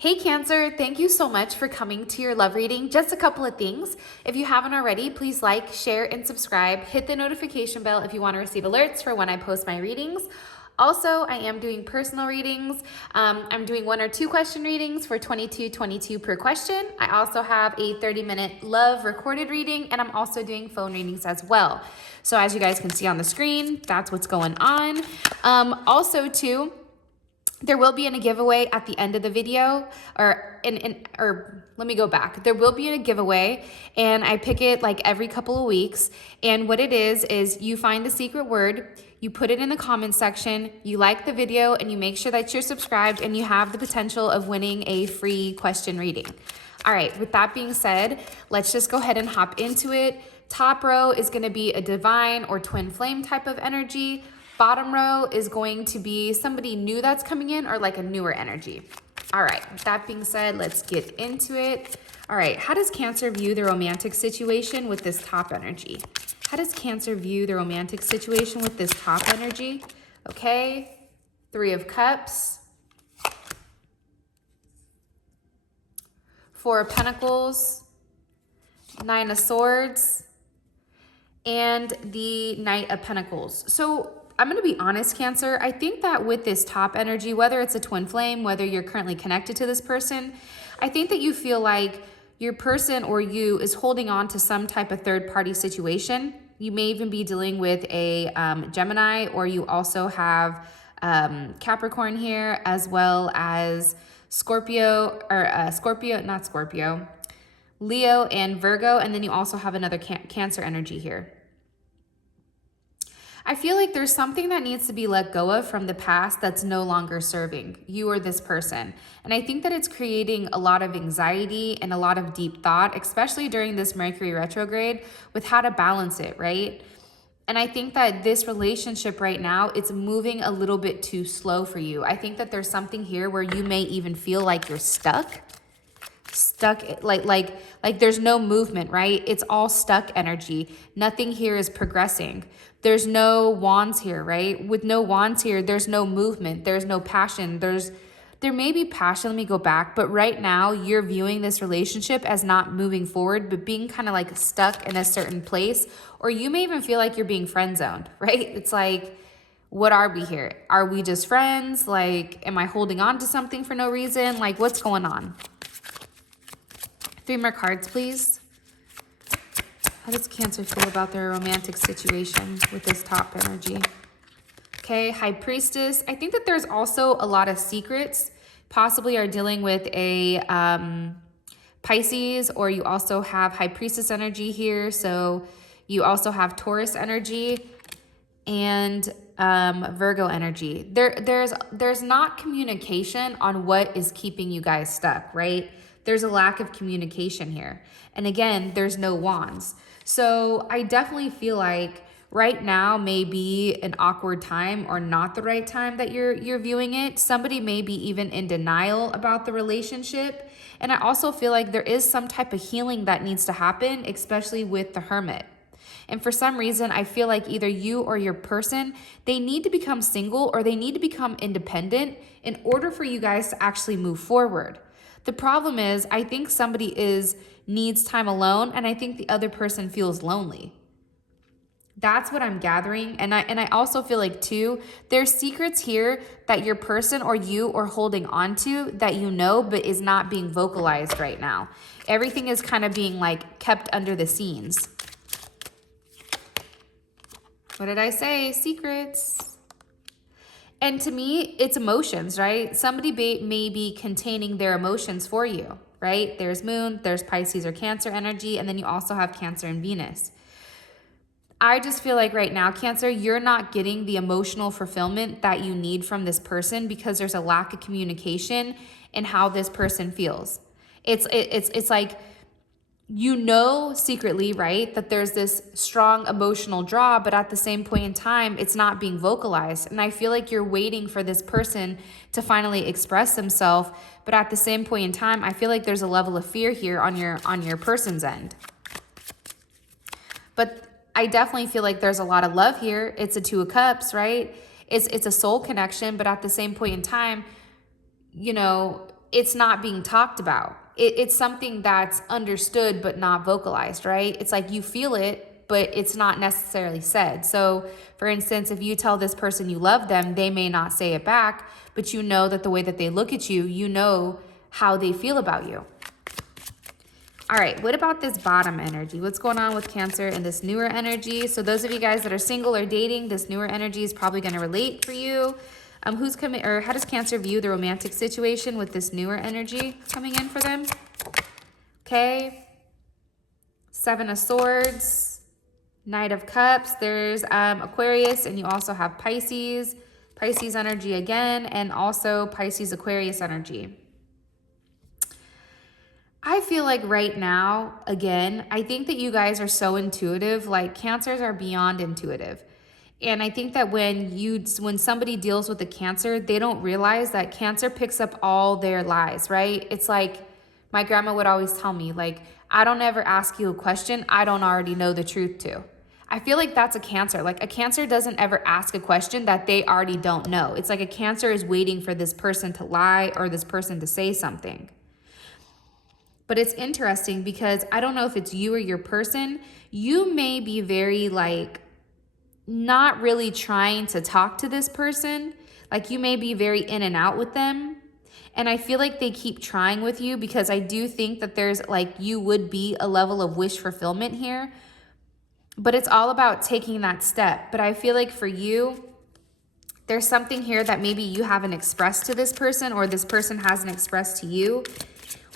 Hey Cancer, thank you so much for coming to your love reading. Just a couple of things. If you haven't already, please like, share, and subscribe. Hit the notification bell if you want to receive alerts for when I post my readings. Also, I am doing personal readings. I'm doing 1 or 2 question readings for $22.22 per question. I also have a 30-minute love recorded reading, and I'm also doing phone readings as well. So as you guys can see on the screen, that's what's going on. Also too, there will be a giveaway at the end of the video, or let me go back. There will be a giveaway, and I pick it like every couple of weeks. And what it is you find the secret word, you put it in the comment section, you like the video, and you make sure that you're subscribed, and you have the potential of winning a free question reading. All right, with that being said, let's just go ahead and hop into it. Top row is going to be a divine or twin flame type of energy. Bottom row is going to be somebody new that's coming in, or like a newer energy. All right, with that being said, let's get into it. All right, how does Cancer view the romantic situation with this top energy? How does Cancer view the romantic situation with this top energy? Okay, 3 of Cups, 4 of Pentacles, 9 of Swords, and the Knight of Pentacles. So I'm going to be honest, Cancer. I think that with this top energy, whether it's a twin flame, whether you're currently connected to this person, I think that you feel like your person or you is holding on to some type of third-party situation. You may even be dealing with a Gemini, or you also have Capricorn here, as well as Scorpio, or not Scorpio, Leo and Virgo, and then you also have another Cancer energy here. I feel like there's something that needs to be let go of from the past that's no longer serving you or this person. And I think that it's creating a lot of anxiety and a lot of deep thought, especially during this Mercury retrograde, with how to balance it, right? And I think that this relationship right now, it's moving a little bit too slow for you. I think that there's something here where you may even feel like you're stuck, like there's no movement, right? It's all stuck energy. Nothing here is progressing. There's no wands here, right? With no wands here, there's no movement. There's no passion. There may be passion, let me go back, but right now you're viewing this relationship as not moving forward, but being kind of like stuck in a certain place, or you may even feel like you're being friend zoned, right? It's like, what are we here? Are we just friends? Like, am I holding on to something for no reason? Like, what's going on? 3 more cards, please. How does Cancer feel about their romantic situation with this top energy? Okay, High Priestess. I think that there's also a lot of secrets. Possibly are dealing with a Pisces, or you also have High Priestess energy here. So you also have Taurus energy and Virgo energy. There's not communication on what is keeping you guys stuck, right? There's a lack of communication here. And again, there's no wands. So I definitely feel like right now may be an awkward time, or not the right time that you're viewing it. Somebody may be even in denial about the relationship. And I also feel like there is some type of healing that needs to happen, especially with the Hermit. And for some reason, I feel like either you or your person, they need to become single, or they need to become independent in order for you guys to actually move forward. The problem is, I think somebody needs time alone, and I think the other person feels lonely. That's what I'm gathering. And I also feel like too, there's secrets here that your person or you are holding on to that you know, but is not being vocalized right now. Everything is kind of being like kept under the scenes. What did I say? Secrets. And to me, it's emotions, right? Somebody may be containing their emotions for you, right? There's Moon, there's Pisces or Cancer energy, and then you also have Cancer and Venus. I just feel like right now, Cancer, you're not getting the emotional fulfillment that you need from this person because there's a lack of communication in how this person feels. It's like, you know secretly, right, that there's this strong emotional draw, but at the same point in time, it's not being vocalized. And I feel like you're waiting for this person to finally express themselves, but at the same point in time, I feel like there's a level of fear here on your person's end. But I definitely feel like there's a lot of love here. It's a 2 of Cups, right? It's a soul connection, but at the same point in time, you know, it's not being talked about. It's something that's understood but not vocalized, right? It's like you feel it, but it's not necessarily said. So for instance, if you tell this person you love them, they may not say it back, but you know that the way that they look at you, you know how they feel about you. All right, what about this bottom energy? What's going on with Cancer and this newer energy? So those of you guys that are single or dating, this newer energy is probably going to relate for you. Who's coming, or how does Cancer view the romantic situation with this newer energy coming in for them? Okay. 7 of Swords, Knight of Cups. There's Aquarius, and you also have Pisces. Pisces energy again, and also Pisces Aquarius energy. I feel like right now, again, I think that you guys are so intuitive. Like Cancers are beyond intuitive. And I think that when somebody deals with a Cancer, they don't realize that Cancer picks up all their lies, right? It's like my grandma would always tell me, like, I don't ever ask you a question I don't already know the truth to. I feel like that's a Cancer. Like a Cancer doesn't ever ask a question that they already don't know. It's like a Cancer is waiting for this person to lie or this person to say something. But it's interesting because I don't know if it's you or your person. You may be very like not really trying to talk to this person. Like you may be very in and out with them. And I feel like they keep trying with you because I do think that there's like you would be a level of wish fulfillment here. But it's all about taking that step. But I feel like for you, there's something here that maybe you haven't expressed to this person or this person hasn't expressed to you,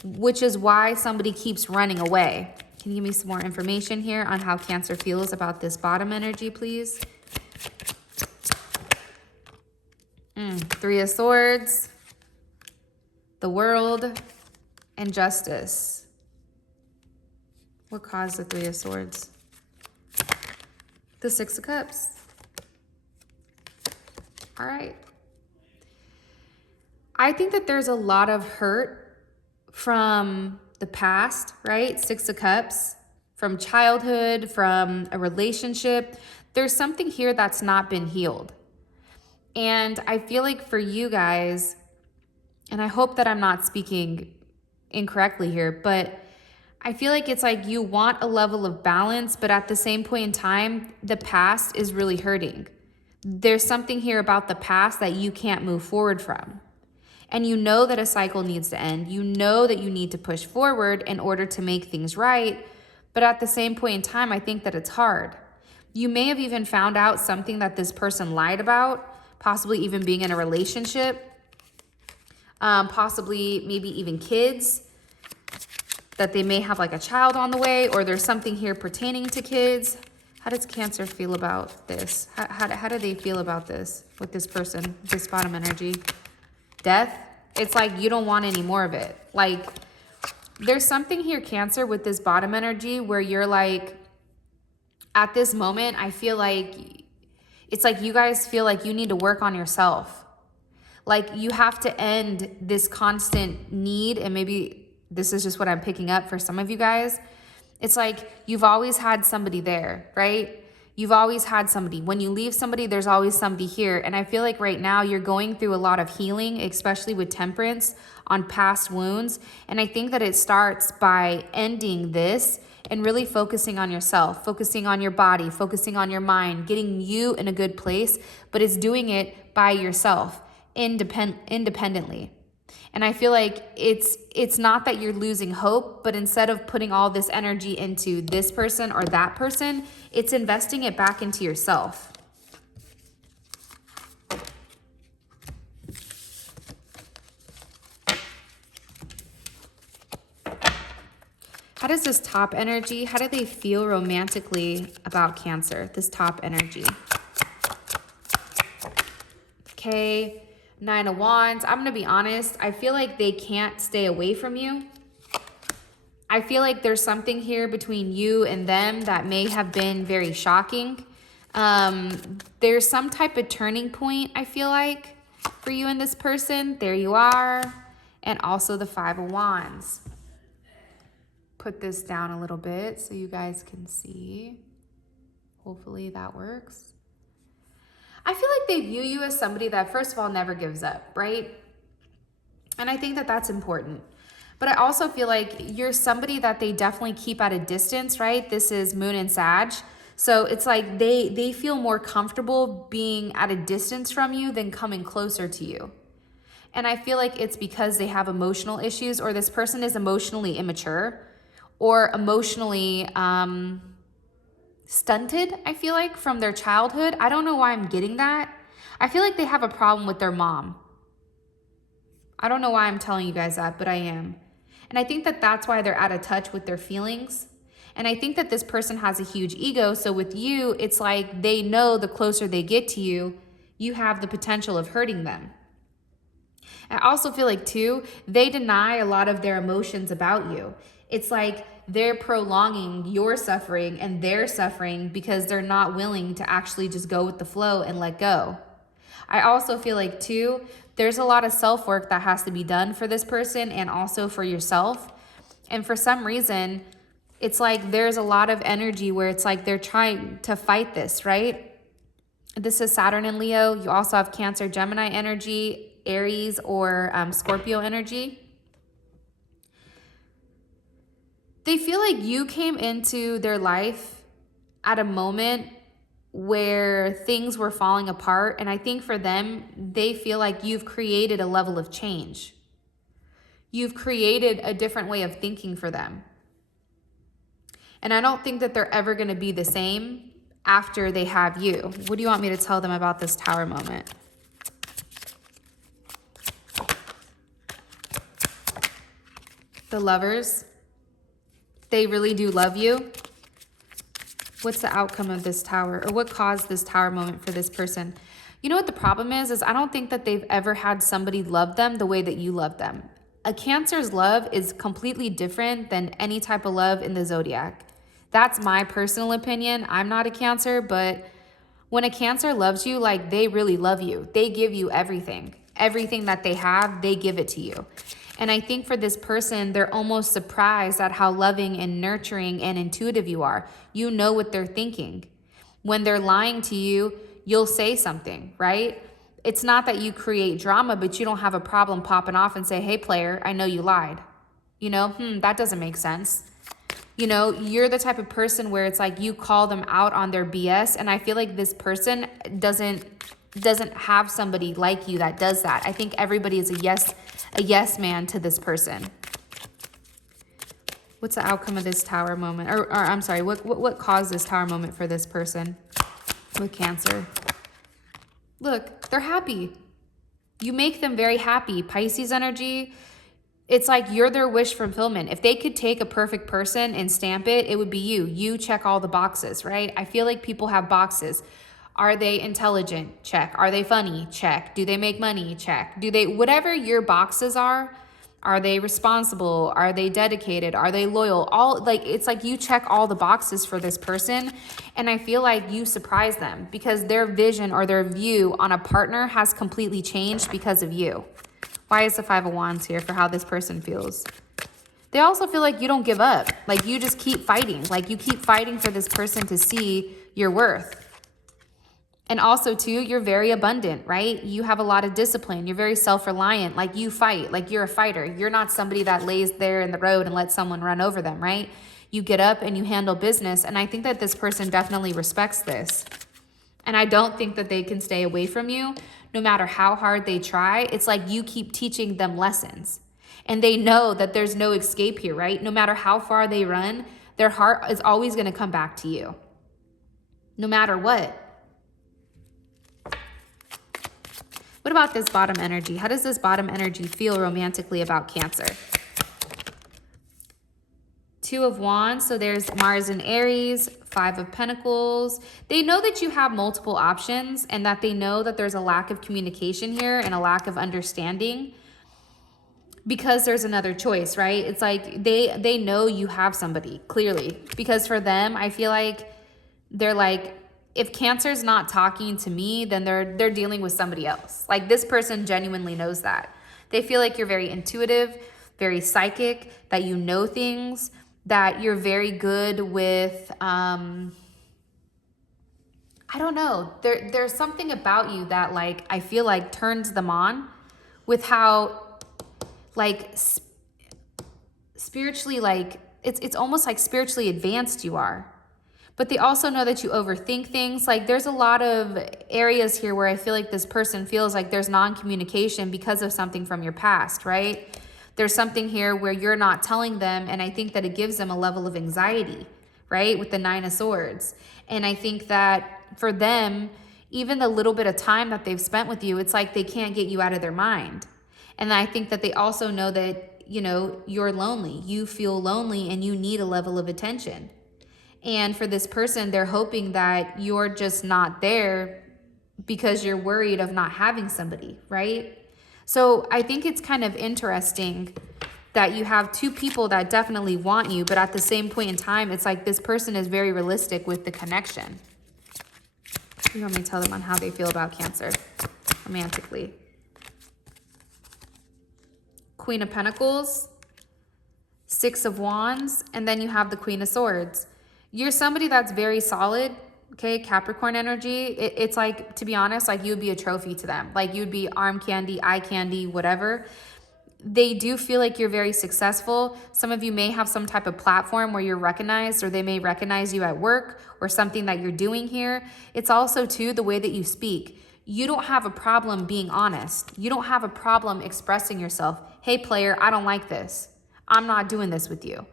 which is why somebody keeps running away. Can you give me some more information here on how Cancer feels about this bottom energy, please? 3 of Swords, the World, and Justice. What caused the 3 of Swords? The 6 of Cups. All right. I think that there's a lot of hurt from the past, right? 6 of Cups, from childhood, from a relationship. There's something here that's not been healed. And I feel like for you guys, and I hope that I'm not speaking incorrectly here, but I feel like it's like you want a level of balance, but at the same point in time, the past is really hurting. There's something here about the past that you can't move forward from. And you know that a cycle needs to end. You know that you need to push forward in order to make things right. But at the same point in time, I think that it's hard. You may have even found out something that this person lied about, possibly even being in a relationship, possibly maybe even kids, that they may have like a child on the way, or there's something here pertaining to kids. How does Cancer feel about this? How do they feel about this with this person, this bottom energy? Death. It's like you don't want any more of it. Like there's something here, Cancer, with this bottom energy where you're like, at this moment, I feel like it's like you guys feel like you need to work on yourself. Like you have to end this constant need, and maybe this is just what I'm picking up for some of you guys. It's like you've always had somebody there, right? You've always had somebody. When you leave somebody, there's always somebody here. And I feel like right now you're going through a lot of healing, especially with Temperance on past wounds. And I think that it starts by ending this and really focusing on yourself, focusing on your body, focusing on your mind, getting you in a good place, but it's doing it by yourself, independently. And I feel like it's not that you're losing hope, but instead of putting all this energy into this person or that person, it's investing it back into yourself. How does this top energy, how do they feel romantically about Cancer, this top energy? Okay. 9 of Wands. I'm going to be honest. I feel like they can't stay away from you. I feel like there's something here between you and them that may have been very shocking. There's some type of turning point, I feel like, for you and this person. There you are. And also the 5 of Wands. Put this down a little bit so you guys can see. Hopefully that works. I feel like they view you as somebody that, first of all, never gives up, right? And I think that that's important. But I also feel like you're somebody that they definitely keep at a distance, right? This is Moon and Sag. So it's like they feel more comfortable being at a distance from you than coming closer to you. And I feel like it's because they have emotional issues, or this person is emotionally immature or emotionally stunted, I feel like, from their childhood. I don't know why I'm getting that. I feel like they have a problem with their mom. I don't know why I'm telling you guys that, but I am. And I think that that's why they're out of touch with their feelings. And I think that this person has a huge ego. So with you, it's like they know the closer they get to you, you have the potential of hurting them. I also feel like, too, they deny a lot of their emotions about you. It's like they're prolonging your suffering and their suffering because they're not willing to actually just go with the flow and let go. I also feel like, too, there's a lot of self-work that has to be done for this person and also for yourself. And for some reason, it's like there's a lot of energy where it's like they're trying to fight this, right? This is Saturn and Leo. You also have Cancer, Gemini energy, Aries or Scorpio energy. They feel like you came into their life at a moment where things were falling apart. And I think for them, they feel like you've created a level of change. You've created a different way of thinking for them. And I don't think that they're ever going to be the same after they have you. What do you want me to tell them about this Tower moment? The Lovers. They really do love you. What's the outcome of this Tower, or what caused this Tower moment for this person? You know what the problem is I don't think that they've ever had somebody love them the way that you love them. A Cancer's love is completely different than any type of love in the zodiac. That's my personal opinion. I'm not a Cancer, but when a Cancer loves you, like, they really love you. They give you everything. Everything that they have, they give it to you. And I think for this person, they're almost surprised at how loving and nurturing and intuitive you are. You know what they're thinking. When they're lying to you, you'll say something, right? It's not that you create drama, but you don't have a problem popping off and say, hey, player, I know you lied. You know, that doesn't make sense. You know, you're the type of person where it's like you call them out on their BS. And I feel like this person doesn't have somebody like you that does that. I think everybody is a yes man to this person. What's the outcome of this Tower moment? Or I'm sorry, what caused this Tower moment for this person with Cancer? Look, they're happy. You make them very happy. Pisces energy, it's like you're their wish fulfillment. If they could take a perfect person and stamp it, it would be you. You check all the boxes, right? I feel like people have boxes. Are they intelligent? Check. Are they funny? Check. Do they make money? Check. Do they, whatever your boxes are they responsible? Are they dedicated? Are they loyal? All, like, it's like you check all the boxes for this person. And I feel like you surprise them because their vision or their view on a partner has completely changed because of you. Why is the Five of Wands here for how this person feels? They also feel like you don't give up. Like you just keep fighting. Like you keep fighting for this person to see your worth. And also, too, you're very abundant, right? You have a lot of discipline. You're very self-reliant. Like you fight. Like you're a fighter. You're not somebody that lays there in the road and lets someone run over them, right? You get up and you handle business. And I think that this person definitely respects this. And I don't think that they can stay away from you no matter how hard they try. It's like you keep teaching them lessons. And they know that there's no escape here, right? No matter how far they run, their heart is always going to come back to you. No matter what. What about this bottom energy? How does this bottom energy feel romantically about Cancer? Two of Wands, so there's Mars and Aries, Five of Pentacles. They know that you have multiple options and that they know that there's a lack of communication here and a lack of understanding because there's another choice, right? It's like they know you have somebody, clearly. Because for them, I feel like they're like, if Cancer's not talking to me, then they're dealing with somebody else. Like this person genuinely knows that. They feel like you're very intuitive, very psychic, that you know things, that you're very good with, I don't know. There's something about you that, like, I feel like turns them on with how like spiritually, like it's almost like spiritually advanced you are. But they also know that you overthink things. Like there's a lot of areas here where I feel like this person feels like there's non-communication because of something from your past, right? There's something here where you're not telling them, and I think that it gives them a level of anxiety, right? With the Nine of Swords. And I think that for them, even the little bit of time that they've spent with you, it's like they can't get you out of their mind. And I think that they also know that, you know, you're lonely. You feel lonely and you need a level of attention. And for this person, they're hoping that you're just not there because you're worried of not having somebody, right? So I think it's kind of interesting that you have two people that definitely want you, but at the same point in time, it's like this person is very realistic with the connection. You want me to tell them on how they feel about Cancer romantically? Queen of Pentacles, Six of Wands, and then you have the Queen of Swords. You're somebody that's very solid, okay? Capricorn energy. It's like, to be honest, like you would be a trophy to them. Like you would be arm candy, eye candy, whatever. They do feel like you're very successful. Some of you may have some type of platform where you're recognized, or they may recognize you at work or something that you're doing here. It's also too the way that you speak. You don't have a problem being honest. You don't have a problem expressing yourself. Hey player, I don't like this. I'm not doing this with you.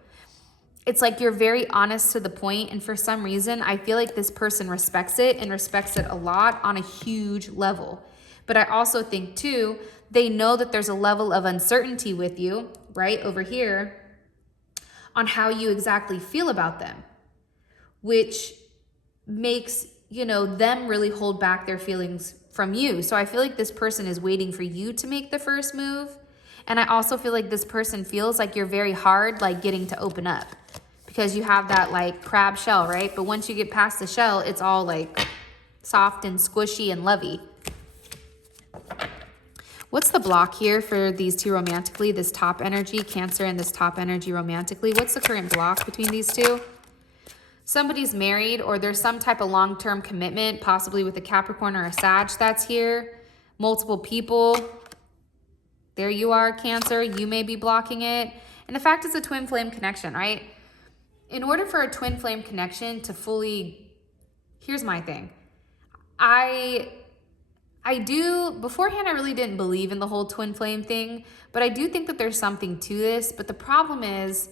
It's like you're very honest to the point, and for some reason, I feel like this person respects it and respects it a lot on a huge level. But I also think too, they know that there's a level of uncertainty with you, right, over here, on how you exactly feel about them, which makes, you know, them really hold back their feelings from you. So I feel like this person is waiting for you to make the first move. And I also feel like this person feels like you're very hard, like getting to open up, because you have that like crab shell, right? But once you get past the shell, it's all like soft and squishy and lovey. What's the block here for these two romantically? This top energy, Cancer, and this top energy romantically. What's the current block between these two? Somebody's married, or there's some type of long-term commitment, possibly with a Capricorn or a Sag that's here. Multiple people. There you are, Cancer. You may be blocking it. And the fact is a twin flame connection, right? In order for a twin flame connection to fully, here's my thing. I do, beforehand, I really didn't believe in the whole twin flame thing, but I do think that there's something to this. But the problem is,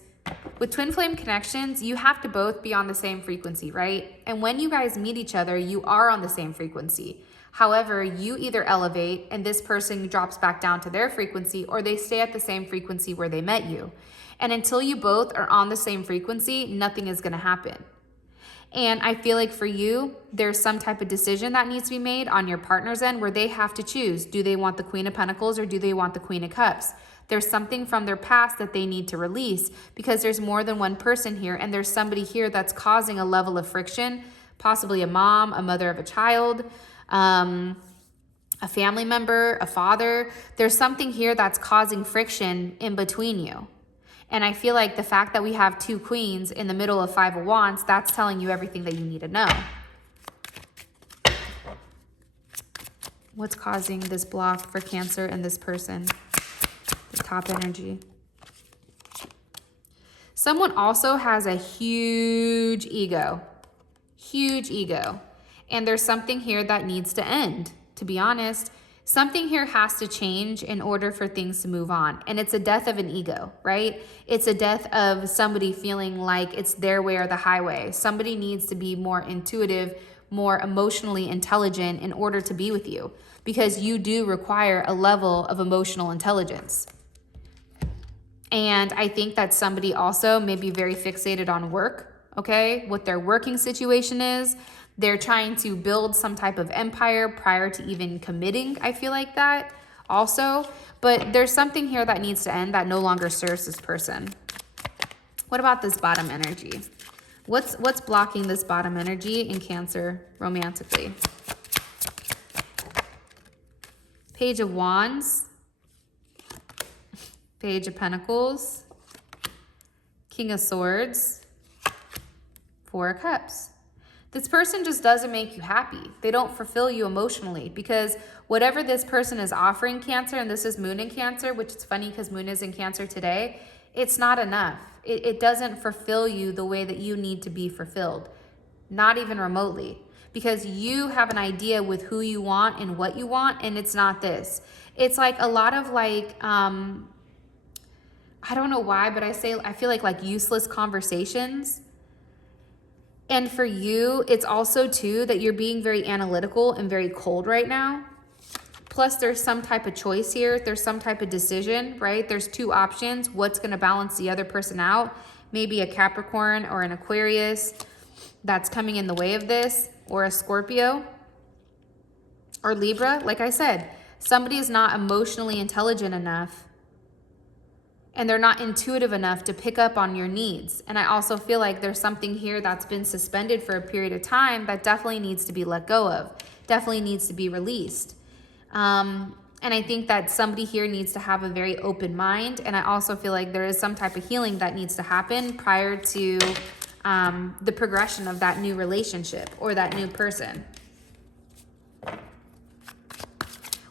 with twin flame connections, you have to both be on the same frequency, right? And when you guys meet each other, you are on the same frequency. However, you either elevate and this person drops back down to their frequency, or they stay at the same frequency where they met you. And until you both are on the same frequency, nothing is going to happen. And I feel like for you, there's some type of decision that needs to be made on your partner's end where they have to choose. Do they want the Queen of Pentacles or do they want the Queen of Cups? There's something from their past that they need to release, because there's more than one person here, and there's somebody here that's causing a level of friction, possibly a mom, a mother of a child, a family member, a father. There's something here that's causing friction in between you. And I feel like the fact that we have two queens in the middle of Five of Wands, that's telling you everything that you need to know. What's causing this block for Cancer and this person? The top energy. Someone also has a huge ego. Huge ego. And there's something here that needs to end, to be honest. Something here has to change in order for things to move on. And it's a death of an ego, right? It's a death of somebody feeling like it's their way or the highway. Somebody needs to be more intuitive, more emotionally intelligent in order to be with you, because you do require a level of emotional intelligence. And I think that somebody also may be very fixated on work, okay? What their working situation is. They're trying to build some type of empire prior to even committing. I feel like that also. But there's something here that needs to end that no longer serves this person. What about this bottom energy? What's blocking this bottom energy in Cancer romantically? Page of Wands. Page of Pentacles. King of Swords. Four of Cups. This person just doesn't make you happy. They don't fulfill you emotionally, because whatever this person is offering, Cancer, and this is Moon in Cancer, which is funny because Moon is in Cancer today, it's not enough. It doesn't fulfill you the way that you need to be fulfilled, not even remotely, because you have an idea with who you want and what you want, and it's not this. It's like a lot of like, I don't know why, but I feel like useless conversations. And for you, it's also too that you're being very analytical and very cold right now. Plus there's some type of choice here. There's some type of decision, right? There's two options. What's going to balance the other person out? Maybe a Capricorn or an Aquarius that's coming in the way of this, or a Scorpio or Libra. Like I said, somebody is not emotionally intelligent enough, and they're not intuitive enough to pick up on your needs. And I also feel like there's something here that's been suspended for a period of time that definitely needs to be let go of, definitely needs to be released. And I think that somebody here needs to have a very open mind. And I also feel like there is some type of healing that needs to happen prior to the progression of that new relationship or that new person.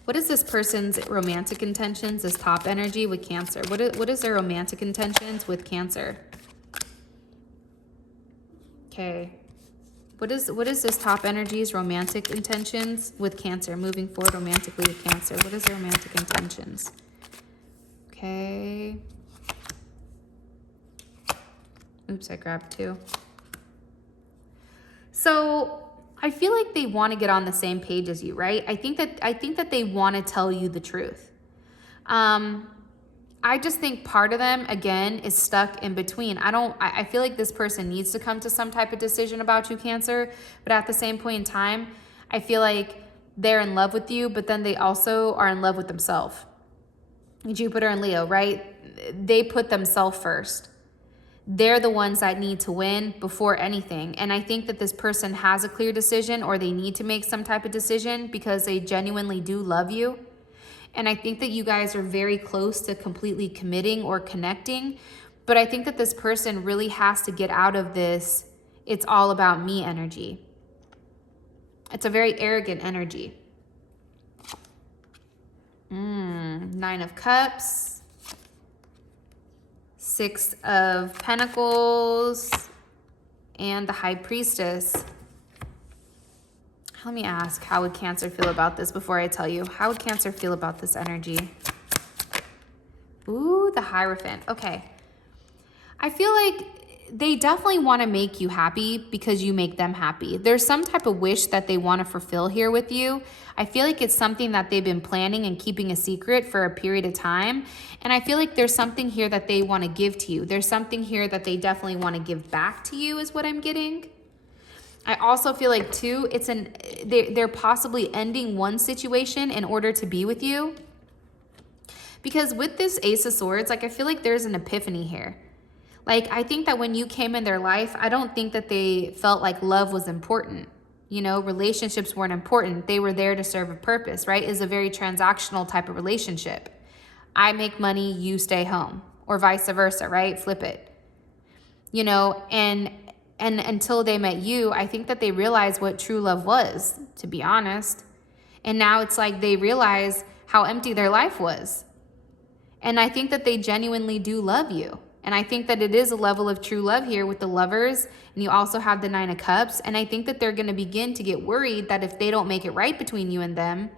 What is this person's romantic intentions, this top energy with Cancer? What is their romantic intentions with Cancer? Okay. What is this top energy's romantic intentions with Cancer? Moving forward romantically with Cancer. What is their romantic intentions? Okay. Oops, I grabbed two. So I feel like they want to get on the same page as you, right? I think that they want to tell you the truth. I just think part of them, again, is stuck in between. I feel like this person needs to come to some type of decision about you, Cancer, but at the same point in time, I feel like they're in love with you, but then they also are in love with themselves. Jupiter and Leo, right? They put themselves first. They're the ones that need to win before anything. And I think that this person has a clear decision, or they need to make some type of decision because they genuinely do love you. And I think that you guys are very close to completely committing or connecting. But I think that this person really has to get out of this "it's all about me" energy. It's a very arrogant energy. 9 of Cups. 6 of Pentacles. And the High Priestess. Let me ask, how would Cancer feel about this before I tell you? How would Cancer feel about this energy? Ooh, the Hierophant. Okay. I feel like they definitely want to make you happy because you make them happy. There's some type of wish that they want to fulfill here with you. I feel like it's something that they've been planning and keeping a secret for a period of time. And I feel like there's something here that they want to give to you. There's something here that they definitely want to give back to you is what I'm getting. I also feel like too, they're possibly ending one situation in order to be with you. Because with this Ace of Swords, like I feel like there's an epiphany here. Like I think that when you came in their life, I don't think that they felt like love was important. You know, relationships weren't important. They were there to serve a purpose, right? It's a very transactional type of relationship. I make money, you stay home, or vice versa, right? Flip it. You know, and until they met you, I think that they realized what true love was, to be honest. And now it's like they realize how empty their life was. And I think that they genuinely do love you. And I think that it is a level of true love here with the Lovers. And you also have the 9 of Cups. And I think that they're going to begin to get worried that if they don't make it right between you and them,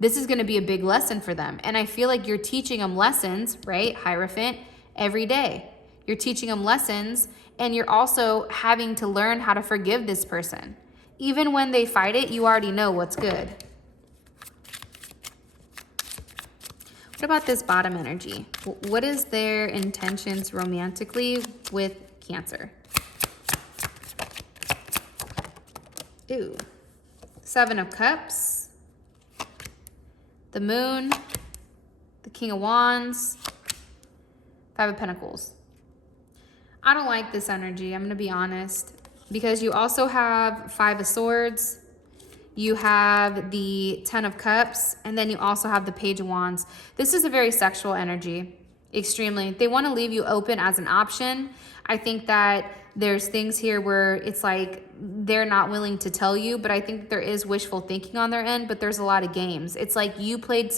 this is going to be a big lesson for them. And I feel like you're teaching them lessons, right, Hierophant, every day. You're teaching them lessons, and you're also having to learn how to forgive this person. Even when they fight it, you already know what's good. What about this bottom energy? What is their intentions romantically with Cancer? Ooh. 7 of Cups. The Moon. The King of Wands. 5 of Pentacles. I don't like this energy, I'm going to be honest. Because you also have 5 of Swords. You have the 10 of Cups, and then you also have the Page of Wands. This is a very sexual energy. Extremely. They want to leave you open as an option. I think that there's things here where it's like they're not willing to tell you, but I think there is wishful thinking on their end, but there's a lot of games. It's like you did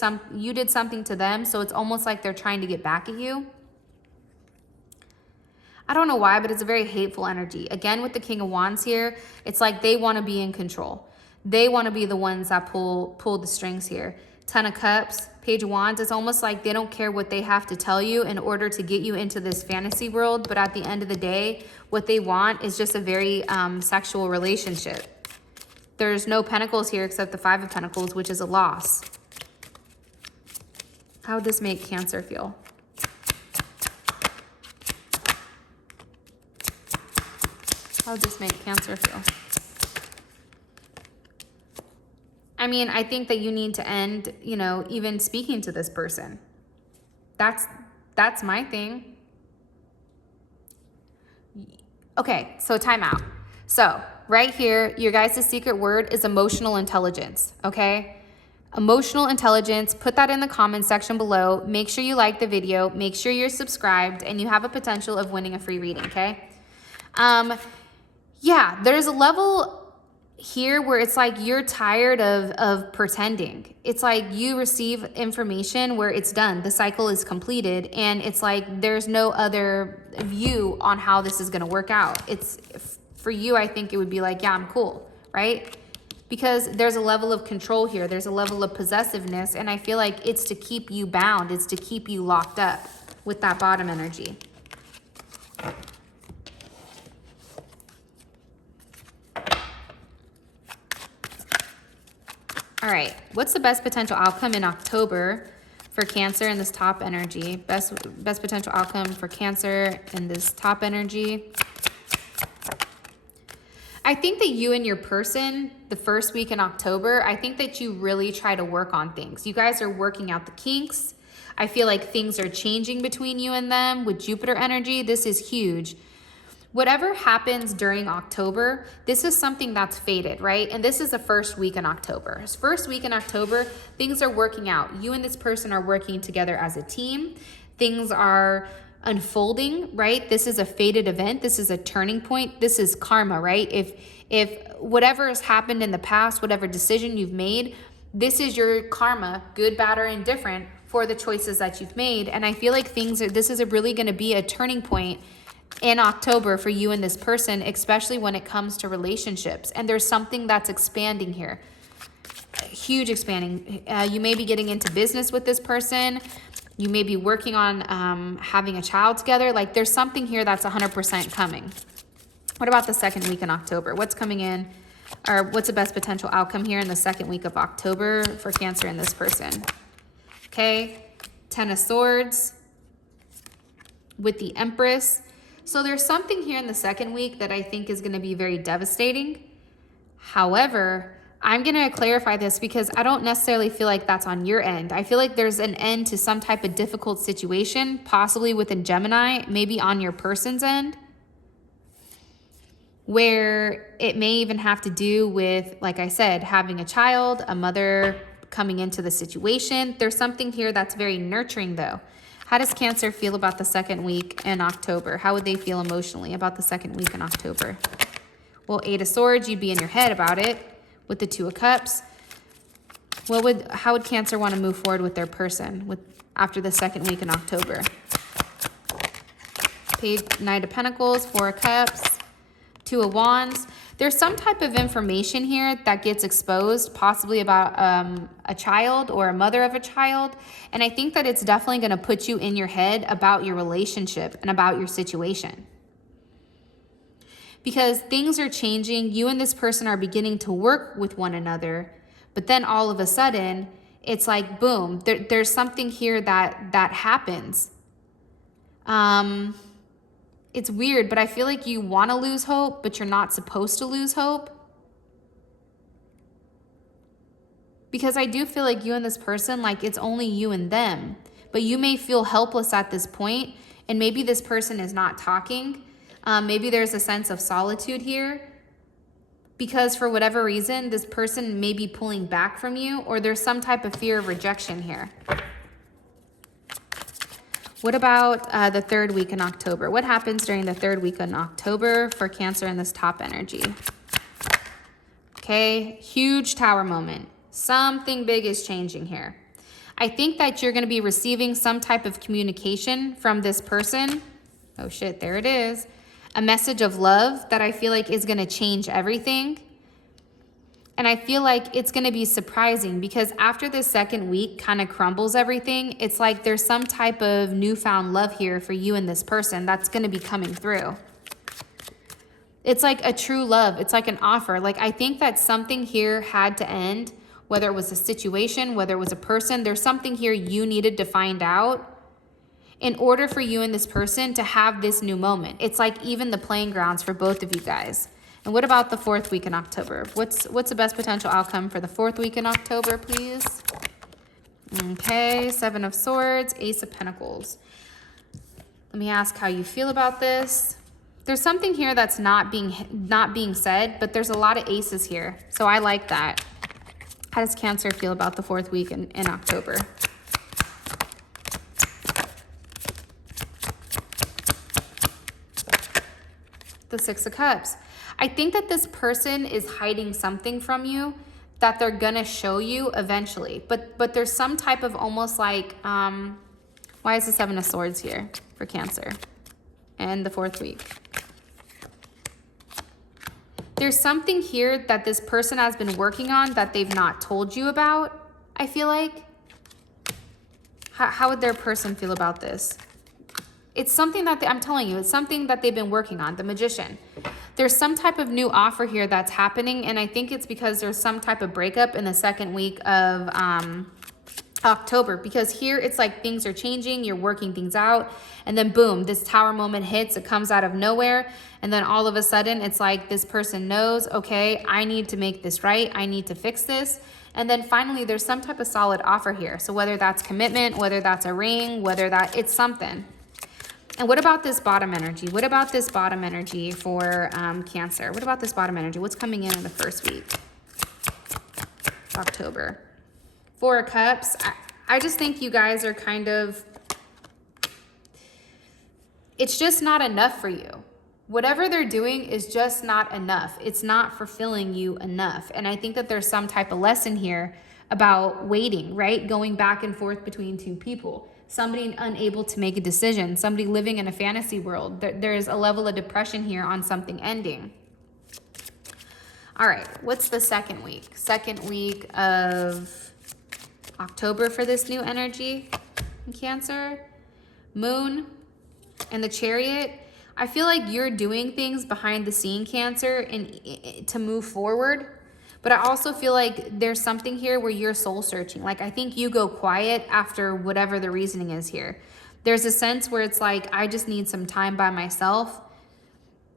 something to them, so it's almost like they're trying to get back at you. I don't know why, but it's a very hateful energy. Again, with the King of Wands here, it's like they want to be in control. They want to be the ones that pull the strings here. Ten of Cups, Page of Wands. It's almost like they don't care what they have to tell you in order to get you into this fantasy world. But at the end of the day, what they want is just a very sexual relationship. There's no Pentacles here except the Five of Pentacles, which is a loss. How would this make Cancer feel? How would this make Cancer feel? I mean, I think that you need to end, you know, even speaking to this person. That's my thing. Okay, so time out. So right here, your guys' secret word is emotional intelligence, okay? Emotional intelligence, put that in the comment section below. Make sure you like the video, make sure you're subscribed, and you have a potential of winning a free reading, okay? Yeah, there's a level here where it's like you're tired of pretending. It's like you receive information where it's done. The cycle is completed, and it's like there's no other view on how this is going to work out. It's for you, I think it would be like, yeah, I'm cool, right? Because there's a level of control here. There's a level of possessiveness, and I feel like it's to keep you bound. It's to keep you locked up with that bottom energy. All right, what's the best potential outcome in October for Cancer in this top energy? Best potential outcome for Cancer in this top energy. I think that you and your person, the first week in October, I think that you really try to work on things. You guys are working out the kinks. I feel like things are changing between you and them with Jupiter energy. This is huge. Whatever happens during October, this is something that's faded, right? And this is the first week in October. First week in October, things are working out. You and this person are working together as a team. Things are unfolding, right? This is a faded event. This is a turning point. This is karma, right? If whatever has happened in the past, whatever decision you've made, this is your karma, good, bad, or indifferent, for the choices that you've made. And I feel like this is really going to be a turning point in October for you and this person, especially when it comes to relationships. And there's something that's expanding here, huge expanding. You may be getting into business with this person. You may be working on having a child together. Like there's something here that's 100% coming. What about the second week in October? What's coming in, or what's the best potential outcome here in the second week of October for Cancer and this person? Okay, Ten of Swords with the Empress. So there's something here in the second week that I think is going to be very devastating. However, I'm going to clarify this because I don't necessarily feel like that's on your end. I feel like there's an end to some type of difficult situation, possibly within Gemini, maybe on your person's end, where it may even have to do with, like I said, having a child, a mother coming into the situation. There's something here that's very nurturing though. How does Cancer feel about the second week in October? How would they feel emotionally about the second week in October? Well, Eight of Swords, you'd be in your head about it with the Two of Cups. How would Cancer want to move forward with their person after the second week in October? Knight of Pentacles, Four of Cups, Two of Wands. There's some type of information here that gets exposed, possibly about a child or a mother of a child. And I think that it's definitely going to put you in your head about your relationship and about your situation. Because things are changing. You and this person are beginning to work with one another. But then all of a sudden, it's like, boom, there's something here that happens. It's weird, but I feel like you want to lose hope, but you're not supposed to lose hope. Because I do feel like you and this person, like it's only you and them. But you may feel helpless at this point, and maybe this person is not talking. Maybe there's a sense of solitude here. Because for whatever reason, this person may be pulling back from you, or there's some type of fear of rejection here. What about the third week in October? What happens during the third week in October for Cancer in this top energy? Okay, huge Tower moment. Something big is changing here. I think that you're going to be receiving some type of communication from this person. Oh shit, there it is. A message of love that I feel like is going to change everything. And I feel like it's going to be surprising because after the second week kind of crumbles everything, it's like there's some type of newfound love here for you and this person that's going to be coming through. It's like a true love. It's like an offer. Like I think that something here had to end, whether it was a situation, whether it was a person. There's something here you needed to find out in order for you and this person to have this new moment. It's like even the playing grounds for both of you guys. And what about the fourth week in October? What's the best potential outcome for the fourth week in October, please? Okay, Seven of Swords, Ace of Pentacles. Let me ask how you feel about this. There's something here that's not being said, but there's a lot of aces here. So I like that. How does Cancer feel about the fourth week in October? The Six of Cups. I think that this person is hiding something from you that they're gonna show you eventually. But there's some type of almost like, why is the Seven of Swords here for Cancer? And the fourth week. There's something here that this person has been working on that they've not told you about, I feel like. How would their person feel about this? It's something that I'm telling you, it's something that they've been working on, the Magician. There's some type of new offer here that's happening, and I think it's because there's some type of breakup in the second week of October, because here it's like things are changing, you're working things out, and then boom, this Tower moment hits, it comes out of nowhere, and then all of a sudden it's like this person knows, okay, I need to make this right, I need to fix this, and then finally there's some type of solid offer here. So whether that's commitment, whether that's a ring, whether that it's something. And what about this bottom energy? What about this bottom energy for Cancer? What about this bottom energy? What's coming in the first week? October. Four of Cups. I just think you guys are kind of, it's just not enough for you. Whatever they're doing is just not enough. It's not fulfilling you enough. And I think that there's some type of lesson here about waiting, right? Going back and forth between two people. Somebody unable to make a decision. Somebody living in a fantasy world. There's a level of depression here on something ending. All right, what's the second week? Second week of October for this new energy in Cancer. Moon and the Chariot. I feel like you're doing things behind the scene, Cancer, and to move forward. But I also feel like there's something here where you're soul searching. Like I think you go quiet after whatever the reasoning is here. There's a sense where it's like, I just need some time by myself.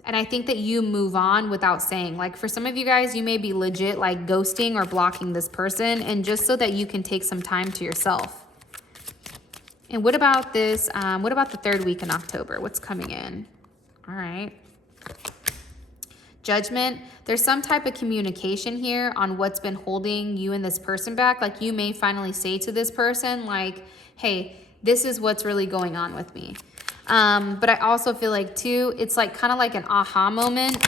And I think that you move on without saying. Like for some of you guys, you may be legit like ghosting or blocking this person, and just so that you can take some time to yourself. And what about this? What about the third week in October? What's coming in? All right. Judgment. There's some type of communication here on what's been holding you and this person back. Like you may finally say to this person like, hey, this is what's really going on with me. But I also feel like too, it's like kind of like an aha moment.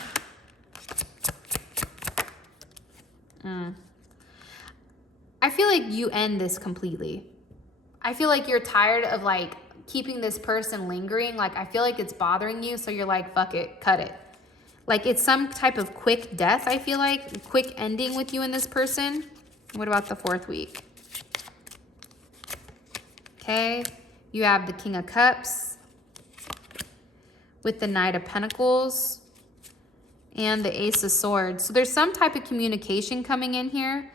I feel like you end this completely. I feel like you're tired of like keeping this person lingering. Like I feel like it's bothering you. So you're like, fuck it, cut it. Like it's some type of quick death, I feel like. Quick ending with you and this person. What about the fourth week? Okay. You have the King of Cups with the Knight of Pentacles and the Ace of Swords. So there's some type of communication coming in here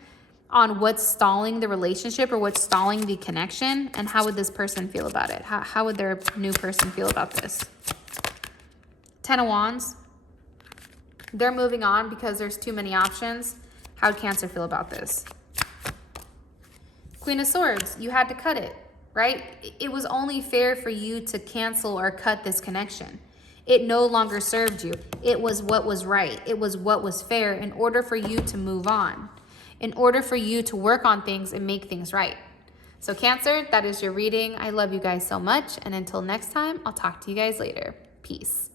on what's stalling the relationship or what's stalling the connection. And how would this person feel about it? How would their new person feel about this? Ten of Wands. They're moving on because there's too many options. How would Cancer feel about this? Queen of Swords, you had to cut it, right? It was only fair for you to cancel or cut this connection. It no longer served you. It was what was right. It was what was fair in order for you to move on, in order for you to work on things and make things right. So Cancer, that is your reading. I love you guys so much. And until next time, I'll talk to you guys later. Peace.